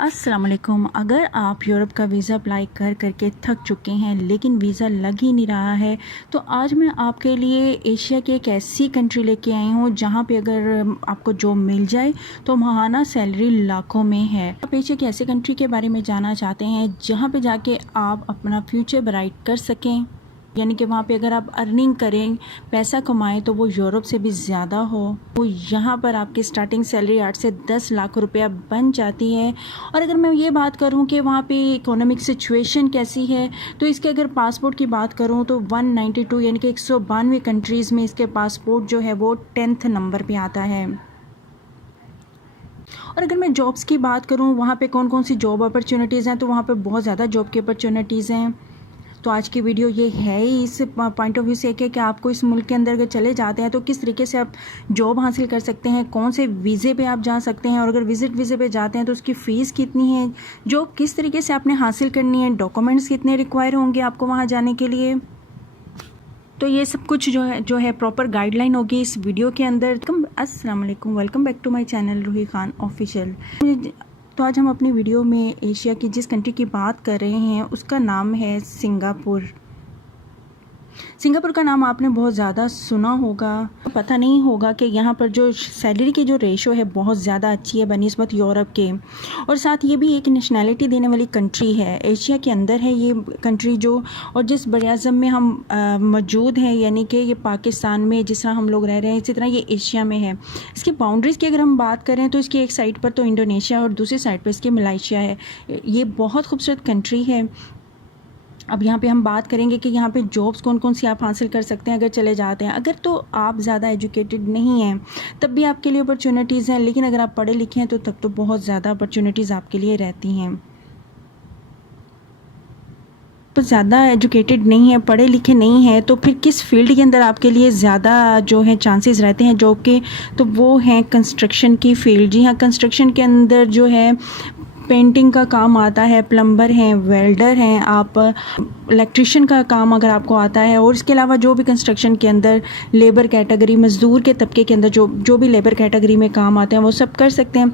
अस्सलाम वालेकुम। अगर आप यूरोप का वीज़ा अप्लाई कर करके थक चुके हैं लेकिन वीज़ा लग ही नहीं रहा है, तो आज मैं आपके लिए एशिया की एक ऐसी कंट्री लेके आई हूँ जहाँ पे अगर आपको जॉब मिल जाए तो महाना सैलरी लाखों में है। आप एशिया की ऐसी कंट्री के बारे में जानना चाहते हैं जहाँ पे जाके आप अपना फ्यूचर ब्राइट कर सकें, यानी कि वहाँ पे अगर आप अर्निंग करें, पैसा कमाएं तो वो यूरोप से भी ज़्यादा हो। वो यहाँ पर आपकी स्टार्टिंग सैलरी 8 से 10 लाख रुपया बन जाती है। और अगर मैं ये बात करूँ कि वहाँ पे इकोनॉमिक सिचुएशन कैसी है, तो इसके अगर पासपोर्ट की बात करूँ तो 192 यानी कि 192 कंट्रीज़ में इसके पासपोर्ट जो है वो 10th नंबर पे आता है। और अगर मैं जॉब्स की बात करूँ वहाँ पे कौन कौन सी जॉब अपॉर्चुनिटीज़ हैं, तो वहाँ पे बहुत ज़्यादा जॉब की अपॉर्चुनिटीज़ हैं। तो आज की वीडियो ये है ही इस पॉइंट ऑफ व्यू से कि आपको इस मुल्क के अंदर अगर चले जाते हैं तो किस तरीके से आप जॉब हासिल कर सकते हैं, कौन से वीज़े पे आप जा सकते हैं, और अगर विजिट वीज़े पे जाते हैं तो उसकी फ़ीस कितनी है, जॉब किस तरीके से आपने हासिल करनी है, डॉक्यूमेंट्स कितने रिक्वायर होंगे आपको वहाँ जाने के लिए। तो ये सब कुछ जो है प्रॉपर गाइडलाइन होगी इस वीडियो के अंदर। अस्सलाम वालेकुम, welcome back to my channel Ruhi Khan official. तो आज हम अपनी वीडियो में एशिया की जिस कंट्री की बात कर रहे हैं उसका नाम है सिंगापुर। सिंगापुर का नाम आपने बहुत ज़्यादा सुना होगा, पता नहीं होगा कि यहाँ पर जो सैलरी की जो रेशो है बहुत ज़्यादा अच्छी है बनिस्बत यूरोप के, और साथ ये भी एक नेशनैलिटी देने वाली कंट्री है। एशिया के अंदर है ये कंट्री जो, और जिस बराज़म में हम मौजूद हैं, यानी कि ये पाकिस्तान में जिस तरह हम लोग रह रहे हैं इसी तरह ये एशिया में है। इसकी बाउंड्रीज़ की अगर हम बात करें तो इसकी एक साइड पर तो इंडोनेशिया और दूसरी साइड पर इसकी मलेशिया है। ये बहुत खूबसूरत कंट्री है। अब यहाँ पे हम बात करेंगे कि यहाँ पे जॉब्स कौन कौन सी आप हासिल कर सकते हैं अगर चले जाते हैं। अगर तो आप ज़्यादा एजुकेटेड नहीं हैं तब भी आपके लिए अपॉर्चुनिटीज़ हैं, लेकिन अगर आप पढ़े लिखे हैं तो तब तो बहुत ज़्यादा अपॉर्चुनिटीज़ आपके लिए रहती हैं। तो ज़्यादा एजुकेटेड नहीं है, पढ़े लिखे नहीं है, तो फिर किस फील्ड के अंदर आपके लिए ज़्यादा जो है चांसेस रहते हैं जॉब के, तो वो हैं कंस्ट्रक्शन की फील्ड। जी हाँ, कंस्ट्रक्शन के अंदर जो है पेंटिंग का काम आता है, प्लम्बर हैं, वेल्डर हैं, आप इलेक्ट्रिशियन का काम अगर आपको आता है, और इसके अलावा जो भी कंस्ट्रक्शन के अंदर लेबर कैटेगरी, मज़दूर के तबके के अंदर जो भी लेबर कैटेगरी में काम आते हैं वो सब कर सकते हैं।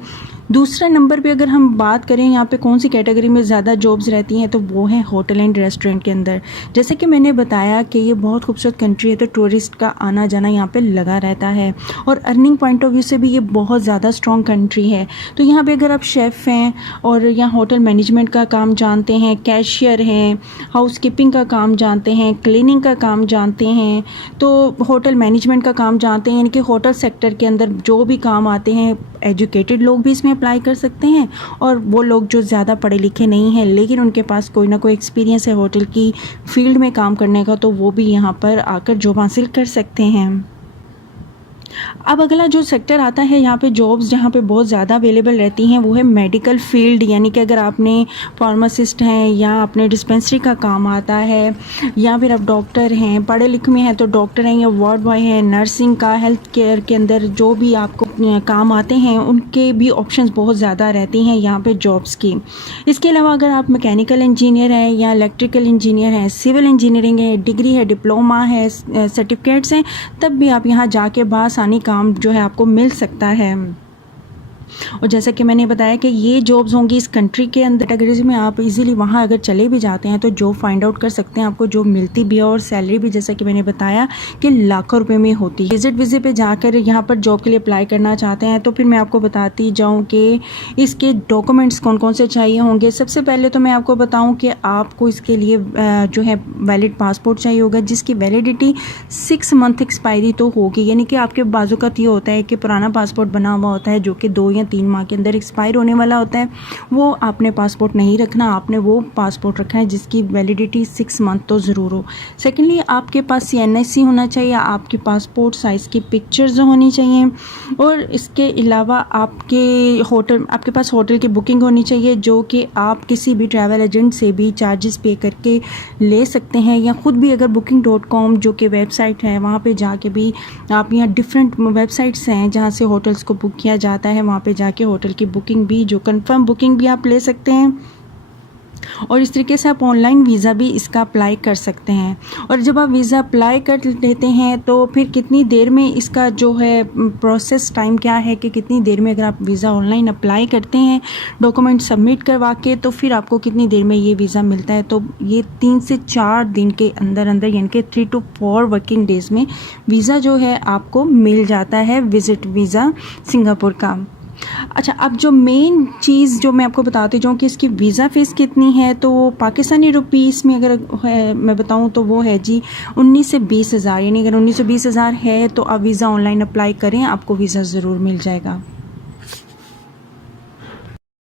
दूसरा नंबर पे अगर हम बात करें यहाँ पे कौन सी कैटेगरी में ज़्यादा जॉब्स रहती हैं, तो वो है होटल एंड रेस्टोरेंट के अंदर। जैसे कि मैंने बताया कि ये बहुत खूबसूरत कंट्री है तो टूरिस्ट का आना जाना यहाँ पे लगा रहता है, और अर्निंग पॉइंट ऑफ व्यू से भी ये बहुत ज़्यादा स्ट्रॉन्ग कंट्री है। तो यहाँ पे अगर आप शेफ़ हैं और यहाँ होटल मैनेजमेंट का काम जानते हैं, कैशियर हैं, हाउस कीपिंग का काम जानते हैं, क्लीनिंग का काम जानते हैं, तो होटल मैनेजमेंट का काम जानते हैं, यानी कि होटल सेक्टर के अंदर जो भी काम आते हैं, एजुकेटेड लोग भी इसमें अप्लाई कर सकते हैं, और वो लोग जो ज़्यादा पढ़े लिखे नहीं हैं लेकिन उनके पास कोई ना कोई एक्सपीरियंस है होटल की फील्ड में काम करने का, तो वो भी यहाँ पर आकर जॉब हासिल कर सकते हैं। अब अगला जो सेक्टर आता है यहाँ पे जॉब्स जहाँ पे बहुत ज़्यादा अवेलेबल रहती हैं वो है मेडिकल फील्ड, यानी कि अगर आपने फार्मासिस्ट हैं या आपने डिस्पेंसरी का काम आता है, या फिर आप डॉक्टर हैं, पढ़े लिखे में हैं तो डॉक्टर हैं या वार्ड बॉय हैं, नर्सिंग का, हेल्थ केयर के अंदर जो भी आपको काम आते हैं उनके भी ऑप्शंस बहुत ज़्यादा रहती हैं यहाँ पर जॉब्स की। इसके अलावा अगर आप मैकेनिकल इंजीनियर हैं या इलेक्ट्रिकल इंजीनियर हैं, सिविल इंजीनियरिंग है, डिग्री है, डिप्लोमा है, सर्टिफिकेट्स हैं, तब भी आप यहाँ जाके बासानी काम जो है आपको मिल सकता है। और जैसा कि मैंने बताया कि ये जॉब्स होंगी इस कंट्री के अंदर कैटेगरीज में, आप इजीली वहाँ अगर चले भी जाते हैं तो जॉब फाइंड आउट कर सकते हैं, आपको जॉब मिलती भी है, और सैलरी भी जैसा कि मैंने बताया कि लाखों रुपए में होती है। विजिट वीज़े पे जाकर यहाँ पर जॉब के लिए अप्लाई करना चाहते हैं तो फिर मैं आपको बताती जाऊँ कि इसके डॉक्यूमेंट्स कौन कौन से चाहिए होंगे। सबसे पहले तो मैं आपको बताऊँ कि आपको इसके लिए जो है वैलिड पासपोर्ट चाहिए होगा जिसकी वैलिडिटी 6 मंथ एक्सपायरी तो होगी, यानी कि आपके बाजू का ये होता है कि पुराना पासपोर्ट बना हुआ होता है जो कि 2 या 3 माह के अंदर एक्सपायर होने वाला होता है, वो आपने पासपोर्ट नहीं रखना, आपने वो पासपोर्ट रखना है जिसकी वैलिडिटी 6 मंथ तो ज़रूर हो। सेकेंडली आपके पास CNSC होना चाहिए, आपकी पासपोर्ट साइज़ की पिक्चर्स होनी चाहिए, और इसके अलावा आपके पास होटल की बुकिंग होनी चाहिए जो कि आप किसी भी ट्रैवल एजेंट से भी चार्जेस पे करके ले सकते हैं, या ख़ुद भी अगर booking.com जो कि वेबसाइट है वहाँ पे जाके भी आप, यहाँ डिफरेंट वेबसाइट्स हैं जहाँ से होटल्स को बुक किया जाता है, वहाँ पे जाके होटल की बुकिंग भी, जो कंफर्म बुकिंग भी आप ले सकते हैं। और इस तरीके से आप ऑनलाइन वीज़ा भी इसका अप्लाई कर सकते हैं। और जब आप वीज़ा अप्लाई कर लेते हैं तो फिर कितनी देर में इसका जो है प्रोसेस टाइम क्या है कि कितनी देर में अगर आप वीज़ा ऑनलाइन अप्लाई करते हैं डॉक्यूमेंट सबमिट करवा के तो फिर आपको कितनी देर में ये वीज़ा मिलता है। तो ये 3 से 4 दिन के अंदर अंदर यानी कि 3 to 4 वर्किंग डेज़ में वीज़ा जो है आपको मिल जाता है, विज़िट वीज़ा सिंगापुर का। अच्छा, अब जो मेन चीज़ जो मैं आपको बताती जाऊँ कि इसकी वीज़ा फ़ीस कितनी है, तो पाकिस्तानी रुपीस में अगर है मैं बताऊँ तो वो है जी 19 से 20 हज़ार, यानी अगर 19 से 20 हज़ार है तो आप वीज़ा ऑनलाइन अप्लाई करें, आपको वीज़ा ज़रूर मिल जाएगा।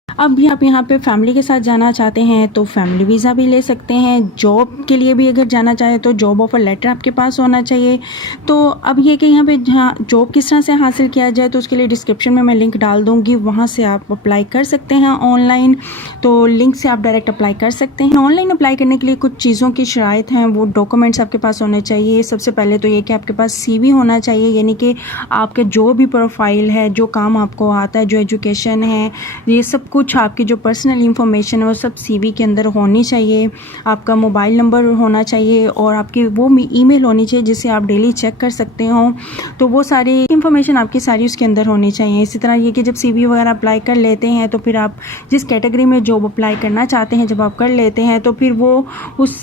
अब भी आप यहाँ पे फैमिली के साथ जाना चाहते हैं तो फैमिली वीज़ा भी ले सकते हैं। जॉब के लिए भी अगर जाना चाहे तो जॉब ऑफ़र लेटर आपके पास होना चाहिए। तो अब ये कि यहाँ पे जहाँ जॉब किस तरह से हासिल किया जाए तो उसके लिए डिस्क्रिप्शन में मैं लिंक डाल दूँगी, वहाँ से आप अप्लाई कर सकते हैं ऑनलाइन। तो लिंक से आप डायरेक्ट अप्लाई कर सकते हैं। ऑनलाइन अप्लाई करने के लिए कुछ चीज़ों की शराइत हैं, वो डॉक्यूमेंट्स आपके पास होने चाहिए। सबसे पहले तो ये कि आपके पास CV होना चाहिए, यानी कि आपके जो भी प्रोफाइल है, जो काम आपको आता है, जो एजुकेशन है, ये सब कुछ आपकी जो पर्सनल इंफॉर्मेशन है वो सब CV के अंदर होनी चाहिए। आपका मोबाइल नंबर होना चाहिए और आपकी वो ईमेल होनी चाहिए जिसे आप डेली चेक कर सकते हो। तो वो सारी इंफॉर्मेशन आपकी सारी उसके अंदर होनी चाहिए। इसी तरह ये कि जब CV वगैरह अप्लाई कर लेते हैं तो फिर आप जिस कैटेगरी में जॉब अप्लाई करना चाहते हैं जब आप कर लेते हैं तो फिर वो उस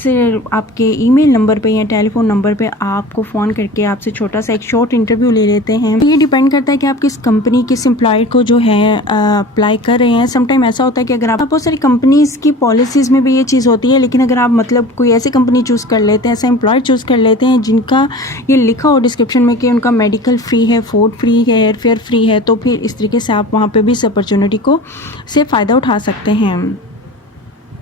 आपके ईमेल नंबर पे या टेलीफोन नंबर पे आपको फ़ोन करके आपसे छोटा सा एक शॉर्ट इंटरव्यू ले लेते हैं। ये डिपेंड करता है कि आप किस कंपनी किस एम्प्लॉय को जो है अप्लाई कर रहे हैं। समटाइम ऐसा होता है कि अगर आप बहुत सारी कंपनीज़ की पॉलिसीज़ में भी ये चीज़ होती है, लेकिन अगर आप मतलब कोई ऐसी कंपनी चूज़ कर लेते हैं, ऐसा एम्प्लॉय चूज़ कर लेते हैं जिनका ये लिखा हो डिस्क्रिप्शन में कि उनका मेडिकल फ्री है, फूड फ्री है, एयर फेयर फ्री है, तो फिर इस तरीके से आप वहाँ पे भी इस अपॉर्चुनिटी को से फ़ायदा उठा सकते हैं।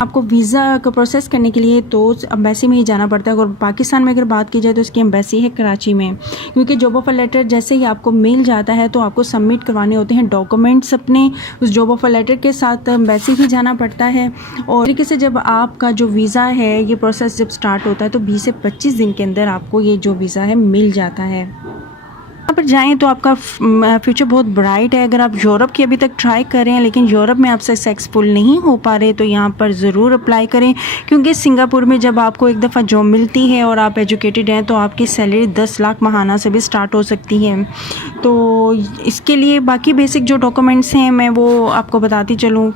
आपको वीज़ा का प्रोसेस करने के लिए तो एम्बेसी में ही जाना पड़ता है। और पाकिस्तान में अगर बात की जाए तो इसकी एम्बेसी है कराची में, क्योंकि जॉब ऑफ़र लेटर जैसे ही आपको मिल जाता है तो आपको सबमिट करवाने होते हैं डॉक्यूमेंट्स अपने, उस जॉब ऑफ़र लेटर के साथ एम्बेसी ही जाना पड़ता है। और तरीके से जब आपका जो वीज़ा है ये प्रोसेस जब स्टार्ट होता है तो 20 से 25 दिन के अंदर आपको ये जो वीज़ा है मिल जाता है। यहाँ पर जाएं तो आपका फ्यूचर बहुत ब्राइट है। अगर आप यूरोप की अभी तक ट्राई कर रहे हैं लेकिन यूरोप में आप सक्सेसफुल नहीं हो पा रहे तो यहाँ पर ज़रूर अप्लाई करें, क्योंकि सिंगापुर में जब आपको एक दफ़ा जॉब मिलती है और आप एजुकेटेड हैं तो आपकी सैलरी 10 लाख माहाना से भी स्टार्ट हो सकती है। तो इसके लिए बाकी बेसिक जो डॉक्यूमेंट्स हैं मैं वो आपको बताती चलूँ।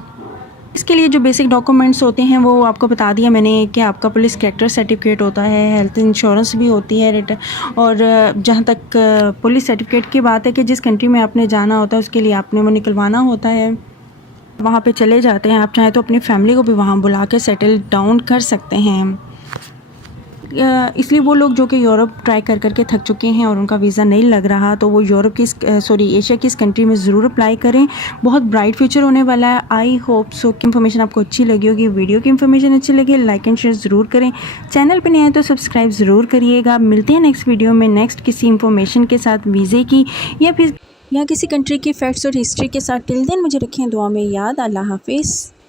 इसके लिए जो बेसिक डॉक्यूमेंट्स होते हैं वो आपको बता दिया मैंने कि आपका पुलिस कैरेक्टर सर्टिफिकेट होता है, हेल्थ इंश्योरेंस भी होती है और जहाँ तक पुलिस सर्टिफिकेट की बात है कि जिस कंट्री में आपने जाना होता है उसके लिए आपने वो निकलवाना होता है। वहाँ पे चले जाते हैं, आप चाहें तो अपनी फैमिली को भी वहाँ बुला के सेटल डाउन कर सकते हैं। इसलिए वो लोग जो कि यूरोप ट्राई कर करके थक चुके हैं और उनका वीज़ा नहीं लग रहा तो वो यूरोप की एशिया की इस कंट्री में ज़रूर अप्लाई करें। बहुत ब्राइट फ्यूचर होने वाला है। आई होप सो कि इन्फॉर्मेशन आपको अच्छी लगी होगी। वीडियो की इन्फॉर्मेशन अच्छी लगी लाइक एंड शेयर ज़रूर करें। चैनल पर नए आए तो सब्सक्राइब ज़रूर करिएगा। मिलते हैं नेक्स्ट वीडियो में नेक्स्ट किसी इन्फॉर्मेशन के साथ वीज़े की या फिर किसी कंट्री की फैक्ट्स और हिस्ट्री के साथ। टिल देन मुझे रखें दुआ में याद। अल्लाह हाफिज़।